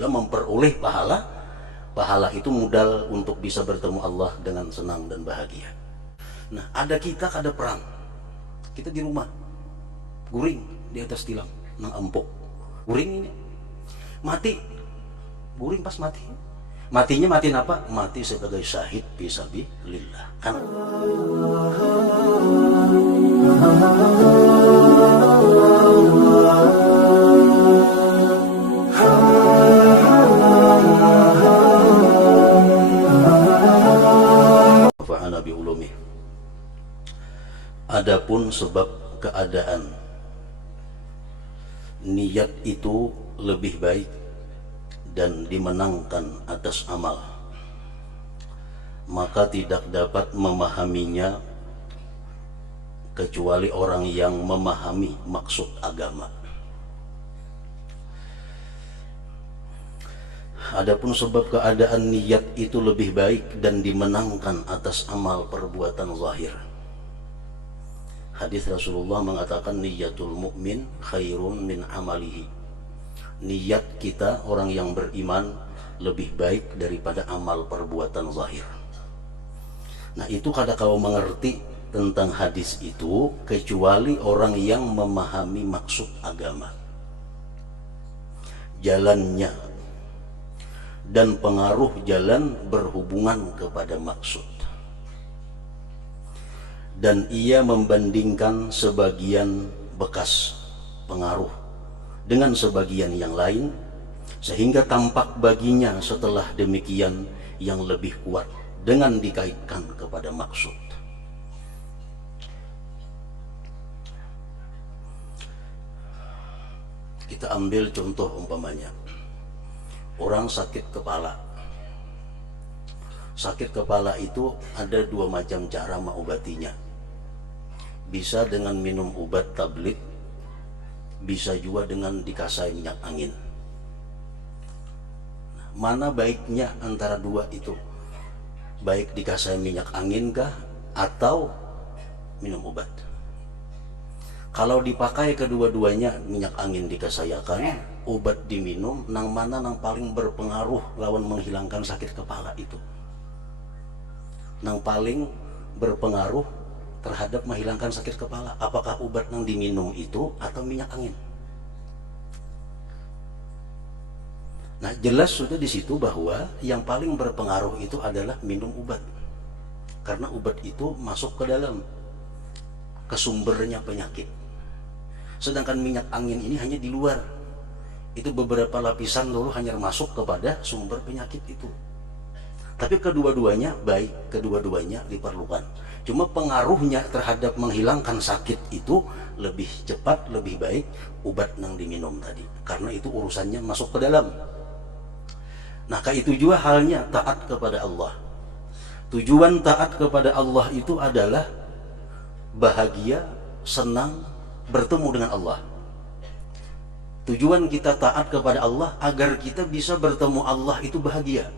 dalam memperoleh pahala. Pahala itu modal untuk bisa bertemu Allah dengan senang dan bahagia. Nah, ada kita kada perang. Kita di rumah, guring di atas tilam, nang empuk. Guring ini mati, guring pas mati. Matinya mati apa? Mati sebagai syahid fisabilillah. Kan fa'ana bi ulumi. Adapun sebab keadaan niat itu lebih baik dan dimenangkan atas amal, maka tidak dapat memahaminya kecuali orang yang memahami maksud agama. Adapun sebab keadaan niat itu lebih baik dan dimenangkan atas amal perbuatan zahir, hadis Rasulullah mengatakan niyatul mukmin khairun min amalihi. Niat kita orang yang beriman lebih baik daripada amal perbuatan zahir. Nah, itu kada kau mengerti tentang hadis itu kecuali orang yang memahami maksud agama, jalannya dan pengaruh jalan berhubungan kepada maksud, dan ia membandingkan sebagian bekas pengaruh dengan sebagian yang lain, sehingga tampak baginya setelah demikian yang lebih kuat dengan dikaitkan kepada maksud. Kita ambil contoh umpamanya orang sakit kepala. Sakit kepala itu ada dua macam cara mengobatinya. Bisa dengan minum obat tablet, bisa juga dengan dikasih minyak angin. Mana baiknya antara dua itu? Baik dikasih minyak angin kah atau minum obat? Kalau dipakai kedua-duanya, minyak angin dikasayakan, obat diminum, nang mana nang paling berpengaruh lawan menghilangkan sakit kepala itu? Nang paling berpengaruh terhadap menghilangkan sakit kepala, apakah obat nang diminum itu atau minyak angin? Nah, jelas sudah di situ bahwa yang paling berpengaruh itu adalah minum obat, karena obat itu masuk ke dalam, ke sumbernya penyakit. Sedangkan minyak angin ini hanya di luar, itu beberapa lapisan dulu hanya masuk kepada sumber penyakit itu. Tapi kedua-duanya baik, kedua-duanya diperlukan. Cuma pengaruhnya terhadap menghilangkan sakit itu lebih cepat, lebih baik obat yang diminum tadi, karena itu urusannya masuk ke dalam. Nah, kayak itu juga halnya taat kepada Allah. Tujuan taat kepada Allah itu adalah bahagia, senang, bertemu dengan Allah. Tujuan kita taat kepada Allah agar kita bisa bertemu Allah itu bahagia.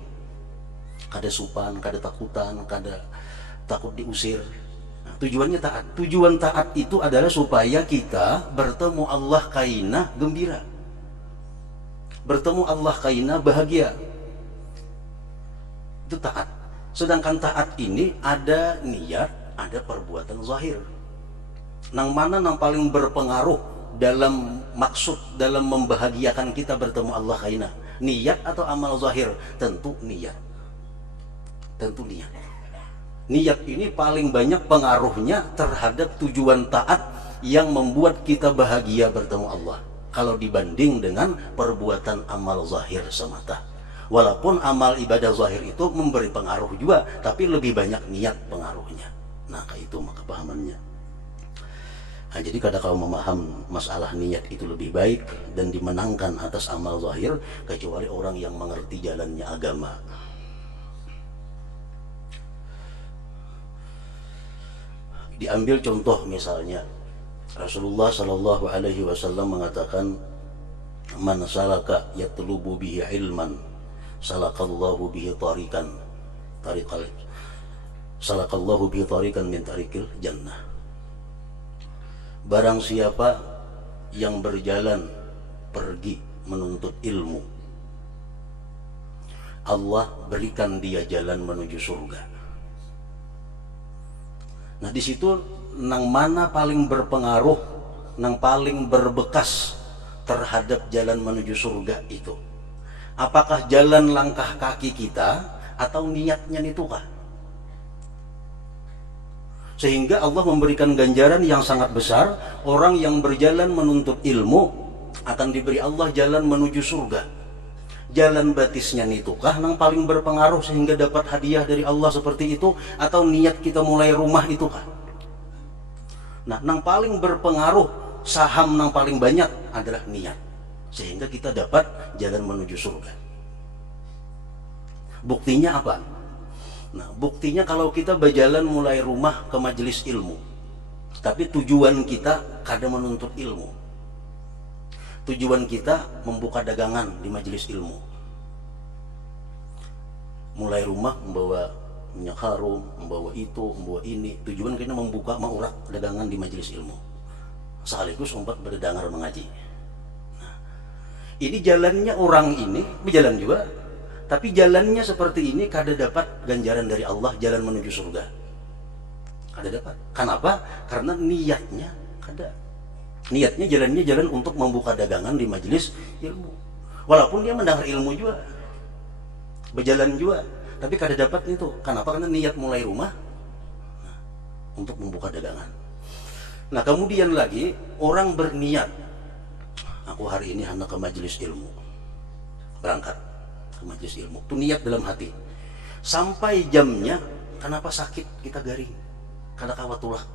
Kada supan, kada takutan, kada takut diusir. Nah, tujuannya taat. Tujuan taat itu adalah supaya kita bertemu Allah kaina gembira, bertemu Allah kaina bahagia. Itu taat. Sedangkan taat ini ada niat, ada perbuatan zahir. Nang mana nang paling berpengaruh dalam maksud, dalam membahagiakan kita bertemu Allah kaina? Niat atau amal zahir? Tentu niat. Tentu niat. Niat ini paling banyak pengaruhnya terhadap tujuan taat yang membuat kita bahagia bertemu Allah, kalau dibanding dengan perbuatan amal zahir semata. Walaupun amal ibadah zahir itu memberi pengaruh juga, tapi lebih banyak niat pengaruhnya. Nah, kayak itu maka pahamannya. Nah, jadi kada kau memaham masalah niat itu lebih baik dan dimenangkan atas amal zahir kecuali orang yang mengerti jalannya agama. Diambil contoh misalnya Rasulullah Shallallahu Alaihi Wasallam mengatakan, man salaka yatlubu bihi ilman salakallahu bihi tarikan salakallahu bihi tarikan min tarikil jannah. Barang siapa yang berjalan pergi menuntut ilmu, Allah berikan dia jalan menuju surga. Nah di situ nang mana paling berpengaruh, nang paling berbekas terhadap jalan menuju surga itu? Apakah jalan langkah kaki kita atau niatnya nitukah? Sehingga Allah memberikan ganjaran yang sangat besar. Orang yang berjalan menuntut ilmu akan diberi Allah jalan menuju surga. Jalan batisnya nitukah nang paling berpengaruh sehingga dapat hadiah dari Allah seperti itu, atau niat kita mulai rumah itukah? Nah, nang paling berpengaruh, saham nang paling banyak adalah niat, sehingga kita dapat jalan menuju surga. Buktinya apa? Nah, buktinya kalau kita berjalan mulai rumah ke majelis ilmu, tapi tujuan kita kada menuntut ilmu. Tujuan kita membuka dagangan di majelis ilmu. Mulai rumah membawa minyak harum, membawa itu, membawa ini. Tujuan kita membuka maurak dagangan di majelis ilmu. Sekaligus umpat berdengar mengaji. Nah, ini jalannya orang ini berjalan juga, tapi jalannya seperti ini kada dapat ganjaran dari Allah, jalan menuju surga. Kada dapat. Kenapa? Karena niatnya kada. Niatnya jalannya jalan untuk membuka dagangan di majelis ilmu. Walaupun dia mendengar ilmu juga, berjalan juga, tapi kada dapat itu. Kenapa? Karena niat mulai rumah untuk membuka dagangan. Nah kemudian lagi orang berniat, aku hari ini hendak ke majelis ilmu, berangkat ke majelis ilmu. Itu niat dalam hati. Sampai jamnya, kenapa sakit kita garing, kada kawat tulah.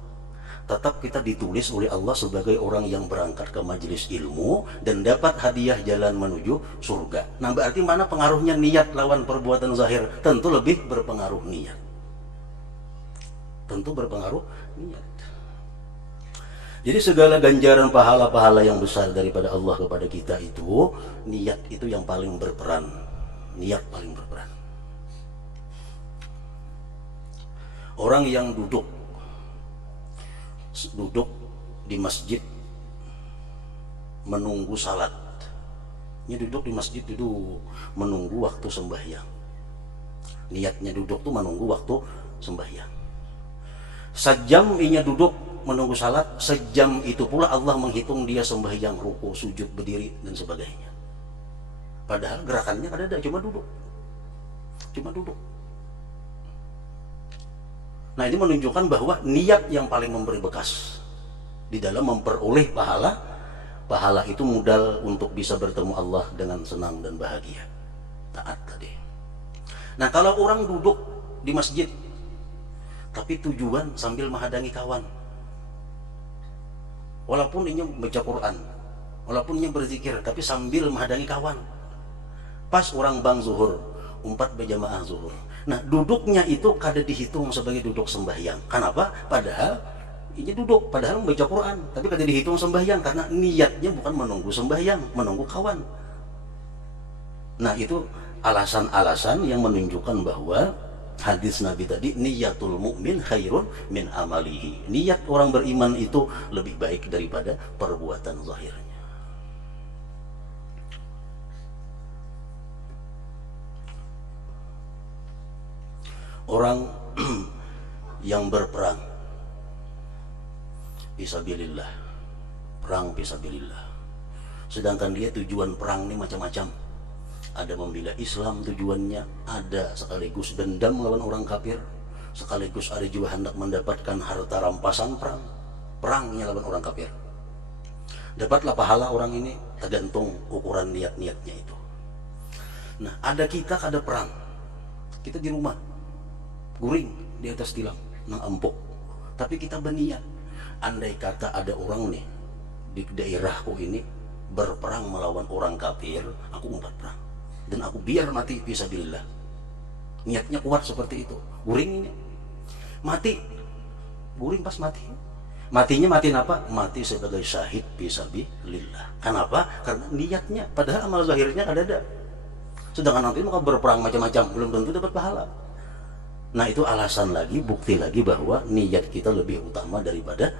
Tetap kita ditulis oleh Allah sebagai orang yang berangkat ke majelis ilmu dan dapat hadiah jalan menuju surga. Nah berarti mana pengaruhnya niat lawan perbuatan zahir? Tentu lebih berpengaruh niat. Tentu berpengaruh niat. Jadi segala ganjaran pahala-pahala yang besar daripada Allah kepada kita itu, niat itu yang paling berperan. Niat paling berperan. Orang yang duduk di masjid menunggu salat, ini duduk di masjid duduk menunggu waktu sembahyang. Niatnya duduk tuh menunggu waktu sembahyang. Sejam inya duduk menunggu salat, sejam itu pula Allah menghitung dia sembahyang, ruku, sujud, berdiri dan sebagainya. Padahal gerakannya ada cuma duduk. Nah ini menunjukkan bahwa niat yang paling memberi bekas di dalam memperoleh pahala. Pahala itu modal untuk bisa bertemu Allah dengan senang dan bahagia. Taat tadi. Nah kalau orang duduk di masjid tapi tujuan sambil menghadangi kawan, walaupun ini baca Quran, walaupun ini berzikir, tapi sambil menghadangi kawan, pas orang bang zuhur, umpat berjamaah zuhur. Nah duduknya itu kada dihitung sebagai duduk sembahyang. Kenapa? Padahal ini duduk, padahal membaca Quran, tapi kada dihitung sembahyang karena niatnya bukan menunggu sembahyang, menunggu kawan. Nah itu alasan-alasan yang menunjukkan bahwa hadis Nabi tadi, niyatul mu'min khairun min amalihi. Niat orang beriman itu lebih baik daripada perbuatan zahirnya. Orang yang berperang fisabilillah, perang fisabilillah, sedangkan dia tujuan perang ini macam-macam. Ada membela Islam tujuannya, ada sekaligus dendam melawan orang kafir, sekaligus ada juga hendak mendapatkan harta rampasan perang, perangnya lawan orang kafir. Dapatlah pahala orang ini tergantung ukuran niat-niatnya itu. Nah ada kita kada perang, kita di rumah guring di atas tilang nang empuk, tapi kita berniat, andai kata ada orang nih di daerahku ini berperang melawan orang kafir, aku umpat perang dan aku biar mati fisabilillah. Niatnya kuat seperti itu. Guring ini mati, guring pas mati, matinya mati apa? Mati sebagai syahid fisabilillah. Kenapa? Karena niatnya, padahal amal zahirnya ada. Sedangkan nanti maka berperang macam-macam belum tentu dapat pahala. Nah itu alasan lagi, bukti lagi bahwa niat kita lebih utama daripada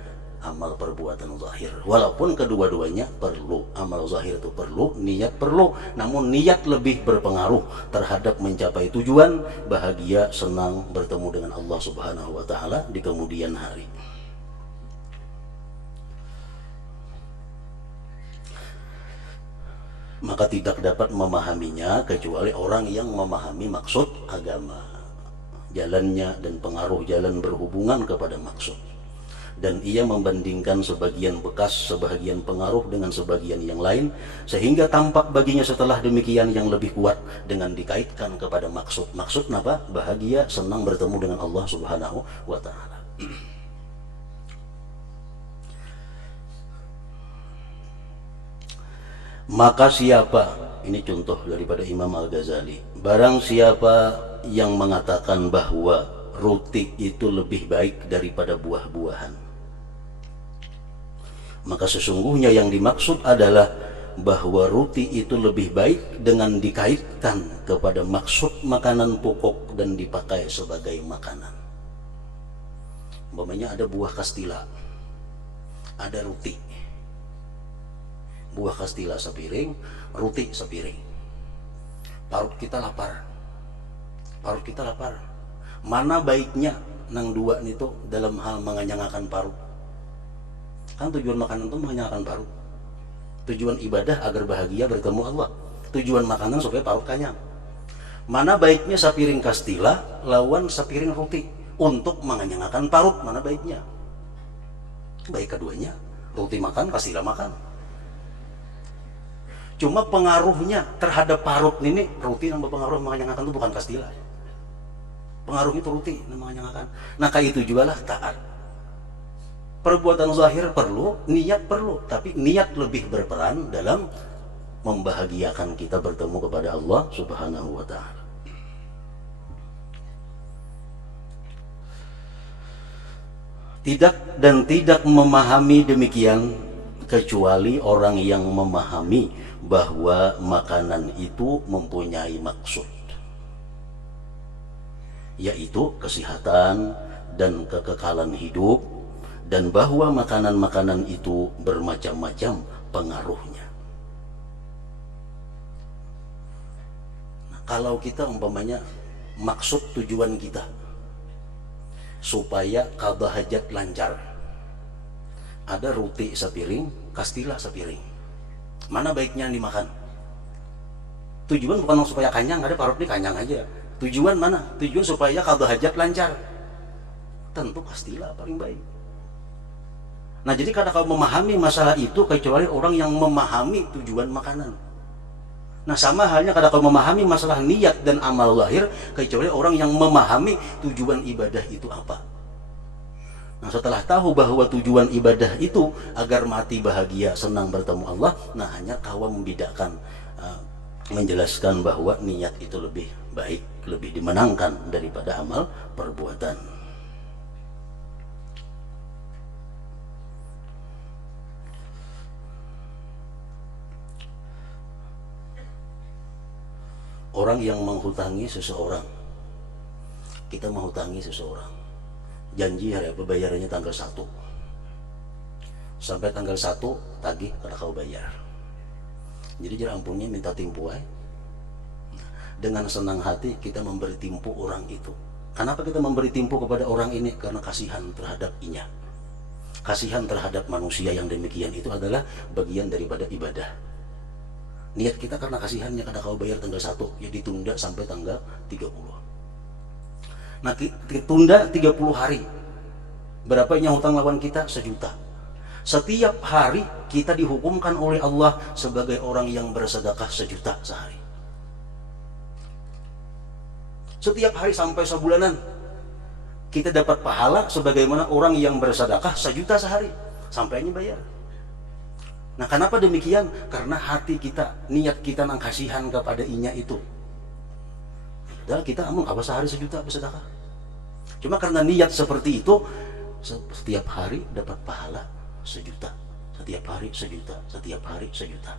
amal perbuatan zahir. Walaupun kedua-duanya perlu, amal zahir itu perlu, niat perlu, namun niat lebih berpengaruh terhadap mencapai tujuan bahagia, senang bertemu dengan Allah Subhanahu wa taala di kemudian hari. Maka tidak dapat memahaminya kecuali orang yang memahami maksud agama, jalannya dan pengaruh jalan berhubungan kepada maksud, dan ia membandingkan sebagian bekas, sebagian pengaruh dengan sebagian yang lain, sehingga tampak baginya setelah demikian yang lebih kuat dengan dikaitkan kepada maksud. Maksud apa? Bahagia, senang bertemu dengan Allah Subhanahu wa taala. Maka siapa, ini contoh daripada Imam Al-Ghazali, barang siapa yang mengatakan bahwa roti itu lebih baik daripada buah-buahan, maka sesungguhnya yang dimaksud adalah bahwa roti itu lebih baik dengan dikaitkan kepada maksud makanan pokok dan dipakai sebagai makanan. Umpamanya ada buah kastila, ada roti. Buah kastila sepiring, roti sepiring. Parut kita lapar. Mana baiknya nang dua itu dalam hal mengenyangkan parut? Kan tujuan makanan itu mengenyangkan parut. Tujuan ibadah agar bahagia bertemu Allah. Tujuan makanan supaya parut kenyang. Mana baiknya sepiring kastila lawan sepiring roti untuk mengenyangkan parut? Mana baiknya? Baik keduanya. Roti makan, kastila makan. Cuma pengaruhnya terhadap parut ini, roti yang berpengaruh mengenyangkan itu bukan kastila. Pengaruhnya itu roti yang mengenyangkan. Nah kayak itu juga lah taat. Perbuatan zahir perlu, niat perlu, tapi niat lebih berperan dalam membahagiakan kita bertemu kepada Allah Subhanahu wa taala. Tidak memahami demikian kecuali orang yang memahami bahwa makanan itu mempunyai maksud, yaitu kesehatan dan kekekalan hidup, dan bahwa makanan-makanan itu bermacam-macam pengaruhnya. Nah, kalau kita umpamanya maksud tujuan kita supaya qada hajat lancar, ada roti sepiring, kastila sepiring, mana baiknya yang dimakan? Tujuan bukan supaya kenyang, ada parut ini kenyang aja. Tujuan mana? Tujuan supaya qada hajat lancar. Tentu kastila paling baik. Nah jadi kalau kau memahami masalah itu kecuali orang yang memahami tujuan makanan. Nah sama halnya kalau kau memahami masalah niat dan amal zahir kecuali orang yang memahami tujuan ibadah itu apa. Nah setelah tahu bahwa tujuan ibadah itu agar mati bahagia, senang bertemu Allah, nah hanya kau membedakan, menjelaskan bahwa niat itu lebih baik, lebih dimenangkan daripada amal perbuatan. Orang yang menghutangi seseorang, kita menghutangi seseorang, janji hari apa bayarannya tanggal 1, sampai tanggal 1 tagih kada kau bayar, jadi jar ampunnya minta timpu ay. Dengan senang hati kita memberi timpu orang itu. Kenapa kita memberi timpu kepada orang ini? Karena kasihan terhadap inya. Kasihan terhadap manusia yang demikian itu adalah bagian daripada ibadah. Niat kita karena kasihannya kada kau bayar tanggal 1, ya ditunda sampai tanggal 30. Nah ditunda 30 hari. Berapa yang hutang lawan kita? 1 juta. Setiap hari kita dihukumkan oleh Allah sebagai orang yang bersedekah 1 juta sehari. Setiap hari sampai sebulanan kita dapat pahala sebagaimana orang yang bersedekah 1 juta sehari sampainya bayar. Nah kenapa demikian? Karena hati kita, niat kita nang kasihan kepada inya itu. Dan kita amun apa sehari 1 juta bersedekah. Cuma karena niat seperti itu, setiap hari dapat pahala 1 juta. Setiap hari 1 juta, setiap hari 1 juta.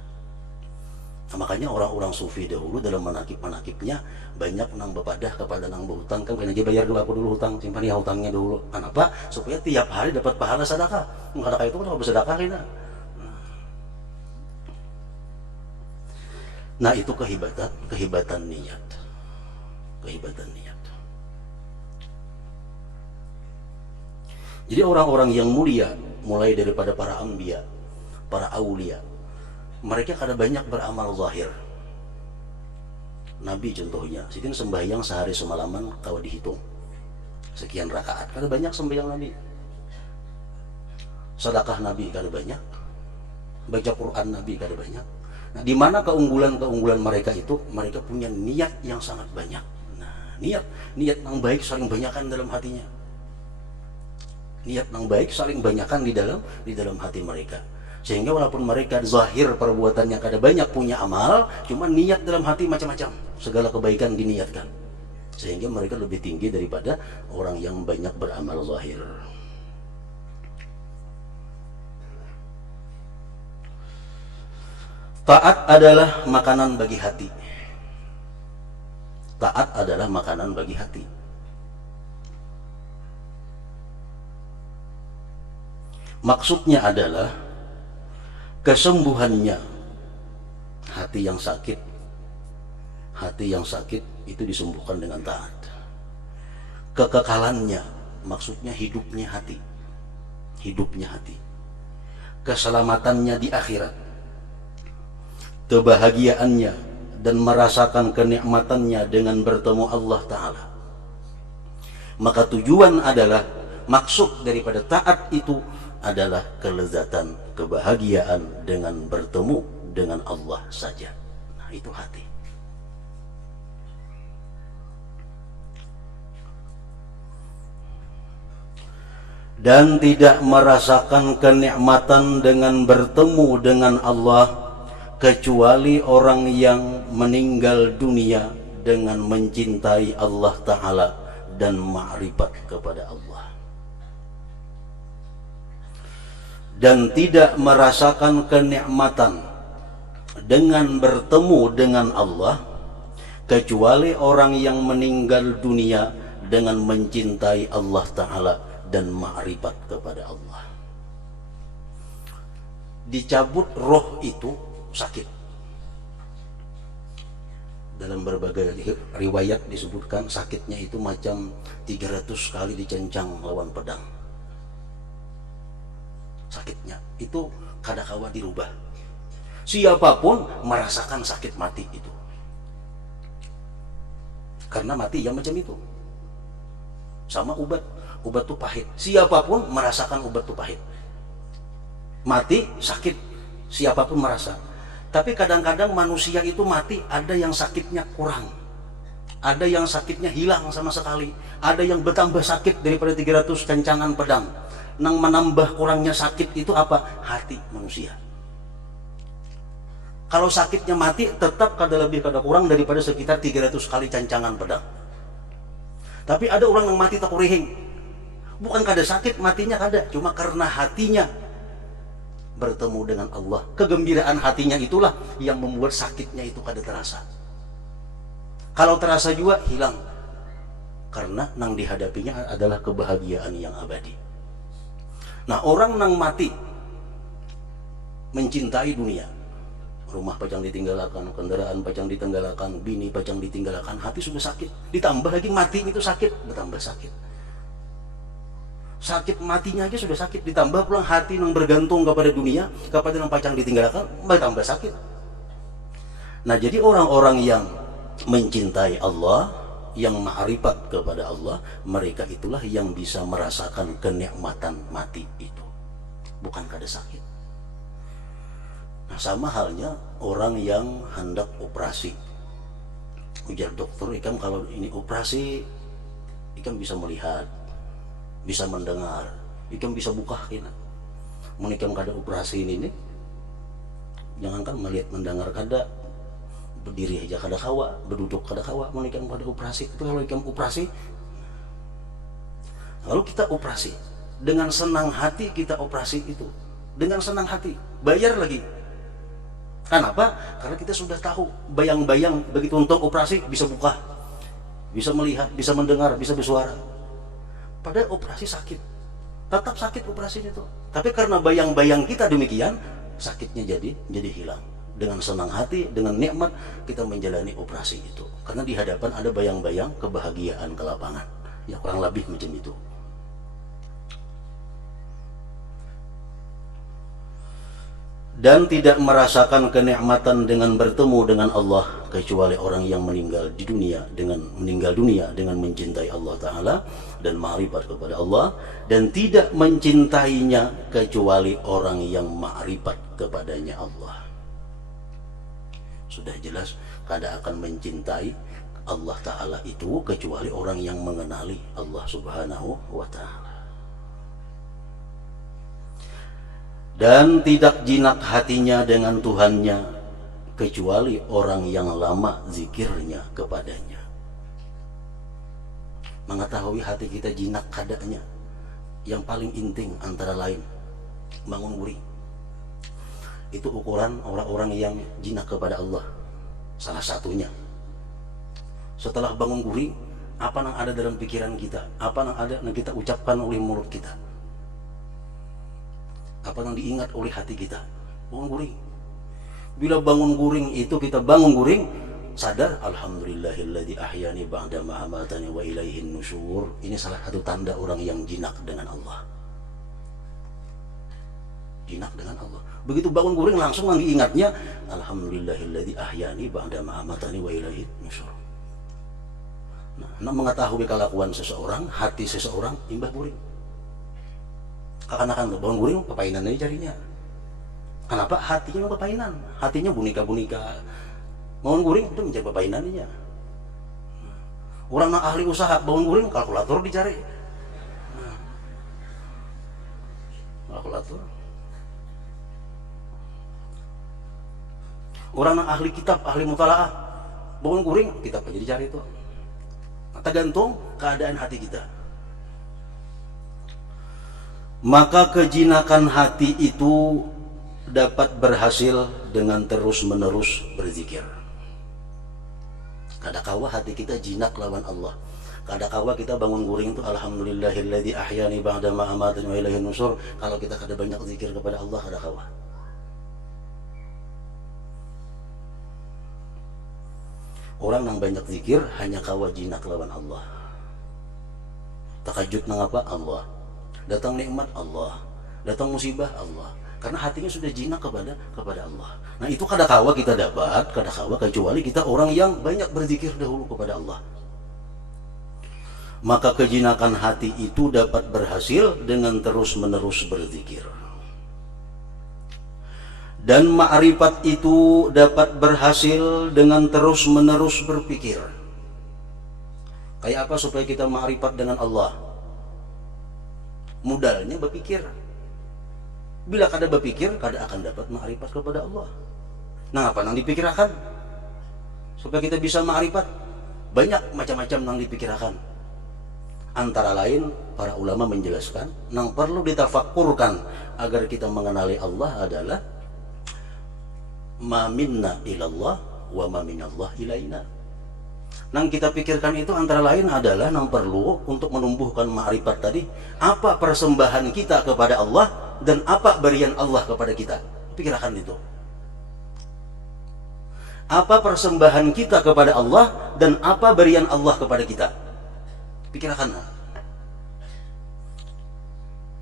Makanya orang-orang sufi dahulu dalam menakib-menakibnya banyak nang bepadah kepada nang berhutang, kan aja bayar dulu, aku dulu hutang, simpan ya hutangnya dulu. Kenapa? Supaya tiap hari dapat pahala sedekah. Sedekah itu kan bersedekah kita. Nah, itu kehebatan niat. Kehebatan niat. Jadi orang-orang yang mulia, mulai daripada para anbiya, para aulia, mereka kada banyak beramal zahir. Nabi contohnya, sidin sembahyang sehari semalaman kalau dihitung sekian rakaat, kada banyak sembahyang Nabi. Sedekah Nabi kada banyak, baca Quran Nabi kada banyak. Nah, di mana keunggulan mereka itu? Mereka punya niat yang sangat banyak. Nah, niat yang baik saling banyakkan dalam hatinya. Niat yang baik saling banyakkan di dalam hati mereka. Sehingga walaupun mereka zahir perbuatannya kada banyak punya amal, cuma niat dalam hati macam-macam, segala kebaikan diniatkan, sehingga mereka lebih tinggi daripada orang yang banyak beramal zahir. Taat adalah makanan bagi hati. Taat adalah makanan bagi hati. Maksudnya adalah kesembuhannya hati yang sakit. Hati yang sakit itu disembuhkan dengan taat. Kekekalannya, maksudnya hidupnya hati. Hidupnya hati. Keselamatannya di akhirat. Kebahagiaannya dan merasakan kenikmatannya dengan bertemu Allah Ta'ala. Maka tujuan adalah, maksud daripada taat itu adalah kelezatan, kebahagiaan dengan bertemu dengan Allah saja. Nah, itu hati. Dan tidak merasakan kenikmatan dengan bertemu dengan Allah kecuali orang yang meninggal dunia dengan mencintai Allah Ta'ala dan ma'rifat kepada Allah. Dan tidak merasakan kenikmatan dengan bertemu dengan Allah kecuali orang yang meninggal dunia dengan mencintai Allah Ta'ala dan ma'rifat kepada Allah. Dicabut roh itu sakit. Dalam berbagai riwayat disebutkan sakitnya itu macam 300 kali dicencang lawan pedang. Sakitnya itu kadakawa dirubah. Siapapun merasakan sakit mati itu, karena mati yang macam itu. Sama obat tuh pahit. Siapapun merasakan obat tuh pahit. Mati sakit, siapapun merasa. Tapi kadang-kadang manusia itu mati, ada yang sakitnya kurang, ada yang sakitnya hilang sama sekali, ada yang bertambah sakit daripada 300 kencangan pedang. Nang menambah kurangnya sakit itu apa? Hati manusia. Kalau sakitnya mati, tetap kada lebih kada kurang daripada sekitar 300 kali cancangan pedang. Tapi ada orang yang mati tak kurihing, bukan kada sakit matinya, kada, cuma karena hatinya bertemu dengan Allah. Kegembiraan hatinya itulah yang membuat sakitnya itu kada terasa. Kalau terasa juga hilang, karena nang dihadapinya adalah kebahagiaan yang abadi. Nah, orang nang mati mencintai dunia, rumah pacang ditinggalkan, kendaraan pacang ditinggalkan, bini pacang ditinggalkan, hati sudah sakit. Ditambah lagi mati itu sakit, bertambah sakit. Sakit matinya aja sudah sakit, ditambah pulang hati nang bergantung kepada dunia, kepada nang pacang ditinggalkan, bertambah sakit. Nah, jadi orang-orang yang mencintai Allah, yang ma'rifat kepada Allah, mereka itulah yang bisa merasakan kenikmatan mati itu, bukan kada sakit. Nah, sama halnya orang yang hendak operasi. Ujar dokter, ikam kalau ini operasi, ikam bisa melihat, bisa mendengar, ikam bisa buka kena. Menikam kada operasi ini nih, jangankan melihat mendengar kada, berdiri aja kada kawa, berduduk kada kawa, menikam pada operasi. Tapi kalau ikam operasi, lalu kita operasi dengan senang hati, kita operasi itu dengan senang hati, bayar lagi, Kenapa? Karena kita sudah tahu bayang-bayang begitu untuk operasi bisa buka, bisa melihat, bisa mendengar, bisa bersuara. Padahal operasi sakit, tetap sakit operasi itu. Tapi karena bayang-bayang kita demikian, sakitnya jadi hilang. Dengan senang hati, dengan nikmat kita menjalani operasi itu. Karena di hadapan ada bayang-bayang kebahagiaan, kelapangan. Ya kurang lebih macam itu. Dan tidak merasakan kenikmatan dengan bertemu dengan Allah kecuali orang yang meninggal dunia dengan mencintai Allah Ta'ala dan ma'rifat kepada Allah, dan tidak mencintainya kecuali orang yang ma'rifat kepadanya Allah. Sudah jelas kada akan mencintai Allah Ta'ala itu kecuali orang yang mengenali Allah Subhanahu wa Ta'ala. Dan tidak jinak hatinya dengan Tuhannya kecuali orang yang lama zikirnya kepadanya. Mengetahui hati kita jinak kadanya, yang paling inting antara lain bangun guri. Itu ukuran orang-orang yang jinak kepada Allah. Salah satunya, setelah bangun guri, apa yang ada dalam pikiran kita, apa yang ada yang kita ucapkan oleh mulut kita, apa yang diingat oleh hati kita. Bangun guring. Bila bangun guring itu kita bangun guring, sadar alhamdulillahilladzi ahyani ba'da ma amatani wa ilaihin nusyur. Ini salah satu tanda orang yang jinak dengan Allah. Jinak dengan Allah. Begitu bangun guring langsung lagi ingatnya alhamdulillahilladzi ahyani ba'da ma amatani wa ilaihin nusyur. Nah, mengetahui kelakuan seseorang, hati seseorang imbah guring. Akan bangun guring pepainan aja carinya. Kenapa? Hatinya pepainan, hatinya bunika-bunika. Bangun guring itu mencari pepainan dia. Orang yang ahli usaha bangun guring kalkulator dicari. Kalkulator. Orang yang ahli kitab, ahli mutalaah bangun guring kitab aja dicari itu. Tergantung keadaan hati kita. Maka kejinakan hati itu dapat berhasil dengan terus-menerus berzikir. Kadakawa hati kita jinak lawan Allah. Kadakawa kita bangun guring itu alhamdulillahilladzi ahyani ba'da ma amatani wa ilaihin nusyur. Kalau kita kada banyak zikir kepada Allah, kadakawa. Orang yang banyak zikir hanya kawa jinak lawan Allah. Takajud nang apa? Allah. Datang nikmat Allah, datang musibah Allah, karena hatinya sudah jinak kepada Allah. Nah itu kadakawa kita dapat, kadakawa kecuali kita orang yang banyak berzikir dahulu kepada Allah. Maka kejinakan hati itu dapat berhasil dengan terus-menerus berzikir. Dan ma'rifat itu dapat berhasil dengan terus-menerus berpikir. Kayak apa supaya kita ma'rifat dengan Allah? Modalnya berpikir. Bila kada berpikir, kada akan dapat ma'rifat kepada Allah. Nah, apa yang dipikirkan? Supaya kita bisa ma'rifat, banyak macam-macam yang dipikirkan. Antara lain, para ulama menjelaskan, yang perlu ditafakkurkan agar kita mengenali Allah adalah ma minna ilallah wa ma minallah ilaina. Yang kita pikirkan itu antara lain adalah yang perlu untuk menumbuhkan ma'rifat tadi, apa persembahan kita kepada Allah dan apa berian Allah kepada kita. Pikirkan itu. Apa persembahan kita kepada Allah dan apa berian Allah kepada kita. Pikirkan.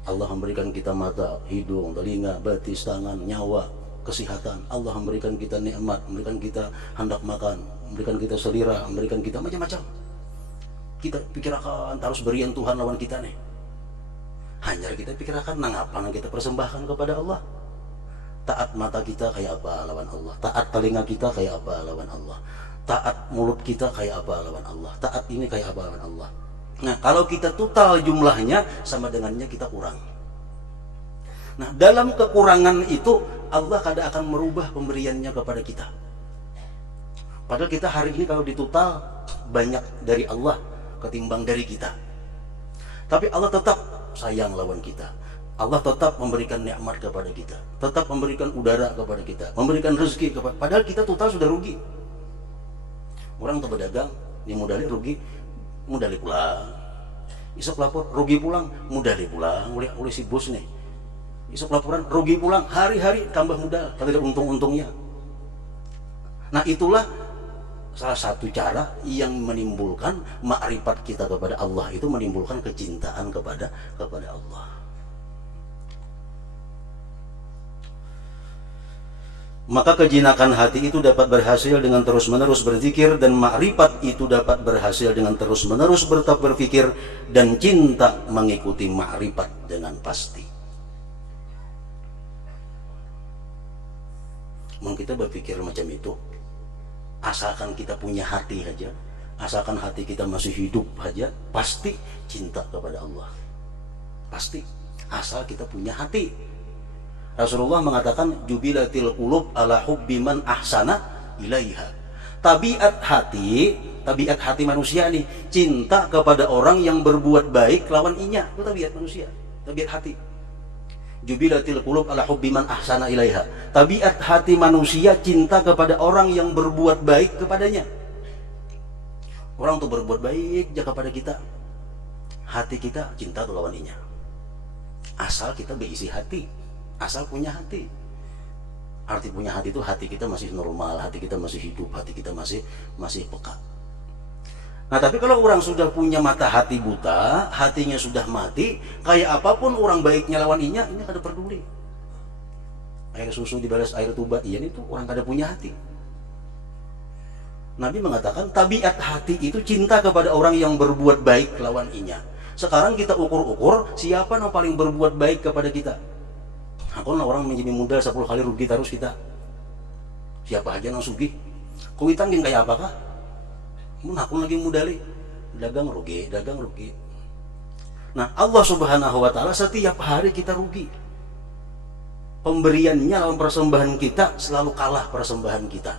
Allah memberikan kita mata, hidung, telinga, batis, tangan, nyawa, kesehatan. Allah memberikan kita nikmat, memberikan kita hendak makan, memberikan kita selera, memberikan kita macam-macam. Kita pikirkan harus berian Tuhan lawan kita nih. Hanya kita pikirkan nang apa yang kita persembahkan kepada Allah. Taat mata kita kayak apa lawan Allah, taat telinga kita kayak apa lawan Allah, taat mulut kita kayak apa lawan Allah, taat ini kayak apa lawan Allah. Nah kalau kita total jumlahnya sama dengannya kita kurang. Nah dalam kekurangan itu Allah kadang akan merubah pemberiannya kepada kita. Padahal kita hari ini kalau ditotal banyak dari Allah ketimbang dari kita. Tapi Allah tetap sayang lawan kita. Allah tetap memberikan nikmat kepada kita, tetap memberikan udara kepada kita, memberikan rezeki kepada, padahal kita total sudah rugi. Orang tuh berdagang di modali rugi, modali pulang. Isok lapor rugi pulang, modali pulang oleh si bos nih. Isok laporan rugi pulang, hari-hari tambah modal, tidak untung-untungnya. Nah itulah salah satu cara yang menimbulkan makrifat kita kepada Allah, itu menimbulkan kecintaan kepada Allah. Maka kejinakan hati itu dapat berhasil dengan terus-menerus berzikir, dan makrifat itu dapat berhasil dengan terus-menerus berpikir, dan cinta mengikuti makrifat dengan pasti. Mungkin kita berpikir macam itu, asalkan kita punya hati saja, asalkan hati kita masih hidup saja, pasti cinta kepada Allah. Pasti, asal kita punya hati. Rasulullah mengatakan jubilatil qulub ala hubbi man ahsana ilaiha. Tabiat hati manusia nih cinta kepada orang yang berbuat baik lawan inya. Itu tabiat manusia, tabiat hati. Jubilatil qulub ala hubbi man ahsana ilaiha. Tabiat hati manusia cinta kepada orang yang berbuat baik kepadanya. Orang tuh berbuat baik jaga kepada kita, hati kita cinta tuh lawan inya. Asal kita berisi hati, asal punya hati. Arti punya hati itu hati kita masih normal, hati kita masih hidup, hati kita masih peka. Nah tapi kalau orang sudah punya mata hati buta, hatinya sudah mati, kayak apapun orang baiknya lawan inya kada peduli. Air susu dibalas air tuba, iya itu orang kada punya hati. Nabi mengatakan tabiat hati itu cinta kepada orang yang berbuat baik lawan inya. Sekarang kita ukur-ukur siapa yang paling berbuat baik kepada kita. Aku orang menjadi modal 10 kali rugi terus kita. Siapa aja yang sugih? Kuitan geng kayak apakah? Mun aku lagi modali dagang rugi. Nah, Allah Subhanahu wa taala setiap hari kita rugi. Pemberiannya dalam persembahan kita selalu kalah persembahan kita.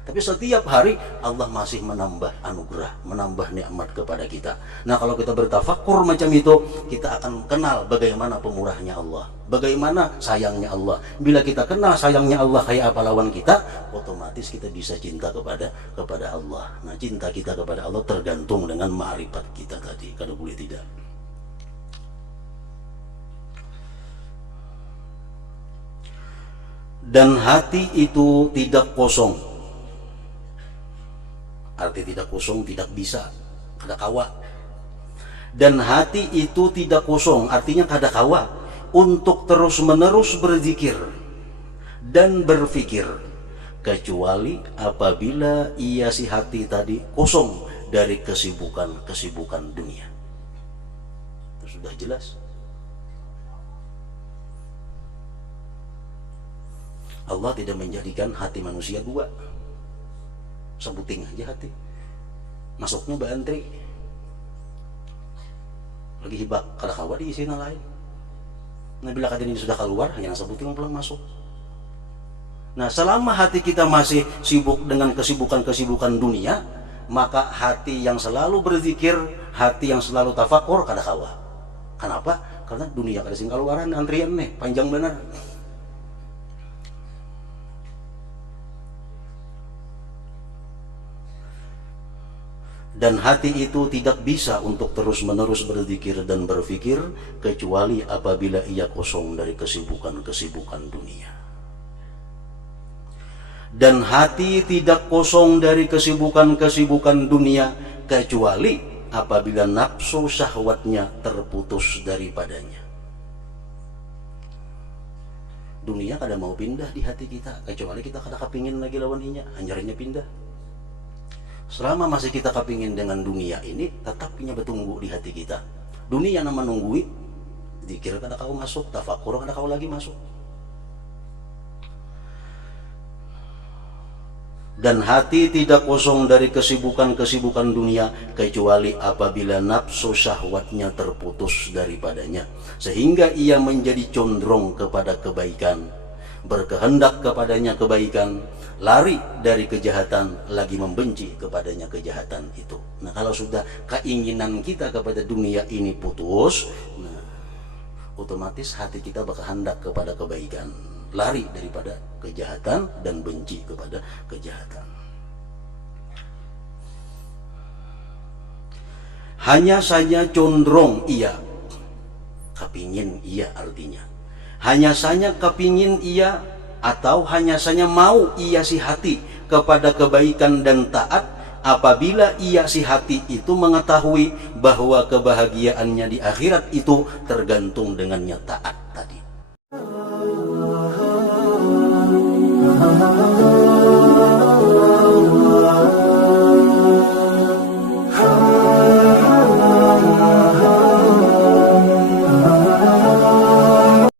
Tapi setiap hari Allah masih menambah anugerah, menambah nikmat kepada kita. Nah kalau kita bertafakur macam itu, kita akan kenal bagaimana pemurahnya Allah, bagaimana sayangnya Allah. Bila kita kenal sayangnya Allah kayak apa lawan kita, otomatis kita bisa cinta kepada Allah. Nah cinta kita kepada Allah tergantung dengan ma'rifat kita tadi, kalau boleh tidak. Dan hati itu tidak kosong. Arti tidak kosong, tidak bisa, kada kawa. Dan hati itu tidak kosong, artinya kada kawa untuk terus-menerus berzikir dan berfikir, kecuali apabila ia si hati tadi kosong dari kesibukan dunia. Itu sudah jelas. Allah tidak menjadikan hati manusia dua. Sebuting aja hati, masuknya bantri lagi hibak kada kawa di isina lain. Nah bila kadang ini sudah keluar, hanya sebuting pulang masuk. Nah selama hati kita masih sibuk dengan kesibukan dunia, maka hati yang selalu berzikir, hati yang selalu tafakur kada kawa. Kenapa? Karena dunia kada sing keluaran, antrian nih panjang benar. Dan hati itu tidak bisa untuk terus-menerus berzikir dan berfikir, kecuali apabila ia kosong dari kesibukan dunia. Dan hati tidak kosong dari kesibukan dunia, kecuali apabila nafsu syahwatnya terputus daripadanya. Dunia kada mau pindah di hati kita, kecuali kita kada kepingin lagi lawan inya, anjarinya pindah. Selama masih kita kepingin dengan dunia ini, tetap punya bertunggu di hati kita. Dunia yang menunggui, zikir kada kau masuk, tafakur kada kau lagi masuk. Dan hati tidak kosong dari kesibukan dunia, kecuali apabila nafsu syahwatnya terputus daripadanya, sehingga ia menjadi condong kepada kebaikan, berkehendak kepadanya kebaikan, lari dari kejahatan, lagi membenci kepadanya kejahatan itu. Nah kalau sudah keinginan kita kepada dunia ini putus, nah, otomatis hati kita bakal hendak kepada kebaikan, lari daripada kejahatan dan benci kepada kejahatan. Hanya saja condrong iya, kepingin iya artinya. Hanya saja kepingin iya atau hanya saja mau iya si hati kepada kebaikan dan taat, apabila ia si hati itu mengetahui bahwa kebahagiaannya di akhirat itu tergantung dengannya taat tadi.